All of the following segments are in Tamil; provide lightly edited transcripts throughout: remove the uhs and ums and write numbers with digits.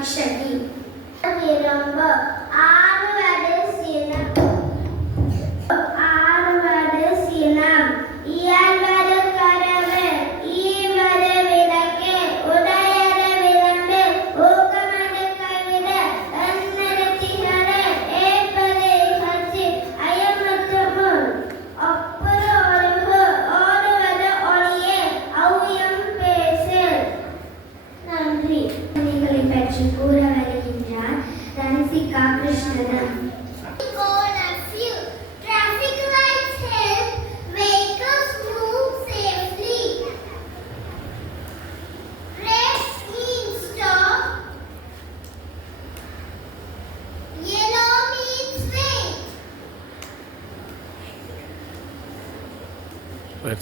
ഭിക്ഷകി വിരുമ്പ് ആറുവട് സിനം ഇയാൾവര് കരവ് ഈവര് വിളക്ക് ഉദയര വിളമ്പ് ഊക്കമത് കവിത എന്നരത്തിഹറ് ഏപ്പത് ഹർജി അയമത്തുമുൾ ഒപ്പുരു ഒഴുഹു ഓടുവത് ഒളിയെ ഔയം പേസ്. நன்றி. நீங்களை பற்றி கூற வருகின்றார் ரன்சிகா கிருஷ்ணன்.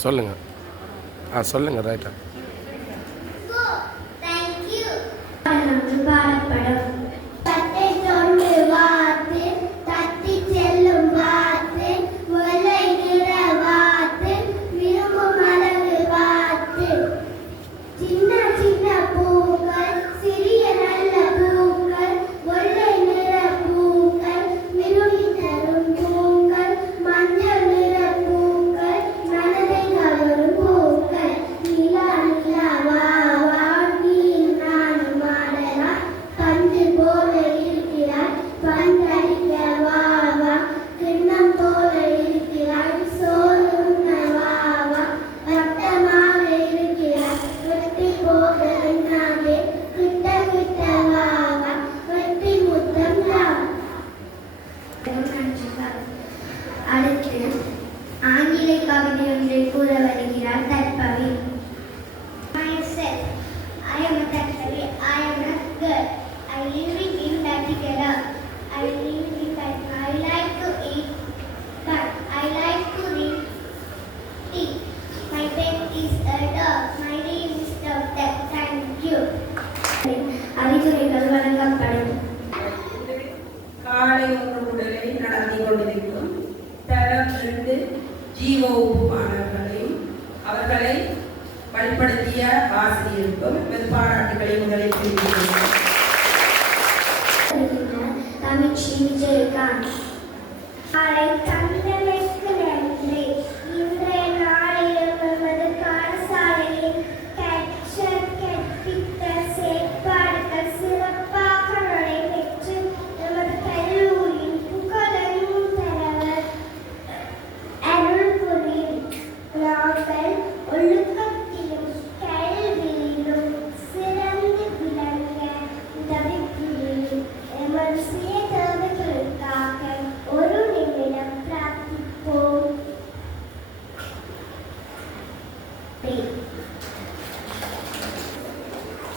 சொல்லுங்க சொல்லுங்க ரைட்டா. பாடப்படும் தட்டை தொண்டு வாத்து தத்தி செல்லும் வாத்து முல்லை நிற வாத்து விரும்பும் அளவு வாத்து சின்ன சின்ன பூக்கள் சிறிய நல்ல பூக்கள் முல்லை நிற பூக்கள் மிருளி தரும் பூக்கள் மஞ்சள் நிற பூக்கள் மனதை கவரும் பூக்கள் நிலா நிலா வா வா நீ நானும் ஆடலாம் பந்து போல இருக்கிறாய் பந்தடிக்க வா வா கிண்ணம் போல இருக்கிறாய் சோறு உண்ண வா வா வட்டமாக இருக்கிறாய் வெட்டி போக எண்ணாதே கிட்ட கிட்ட வா வா வெட்டி முத்தம் வா. அடுத்து ஆங்கில கவிதை ஒன்றை கூற வருகிறார் தற்பவி. Myself, I am a Tattavi. I am a girl. I live in Tattikala. I live in Tat. I like to eat but I like to read tea. My pet is a dog. My name is Doctor. Thank you. அறிவுரைகள் வழங்கப்படும். காலை உணவுடலை நடத்தி கொண்டிருக்கும் தரம் 2 ஜீவ உப்பு மாணவர்களையும் அவர்களை வழிப்படுத்திய ஆசிரியருக்கும் பாராட்டுகளை முதலில் தெரிவிக்கிறேன். தமிழ்ச்சி விஜயகாந்த். காலை தமிழனுக்கு நன்றி. இன்றைய நாளில் நமது பாடசாலையில் கற்பித்த செயற்பாடுகள் சிறப்பாக நடைபெற்று நமது கல்லூரியின் புகழையும் தரவர் அருள் புரியும். நாங்கள் ஒழுக்கத்திலும் கல்வியிலும் சிறந்து விளங்க உதவி புரியும். எமது சுய தேவைகளுக்காக ஒரு நிமிடம் பிரார்த்திப்போம்.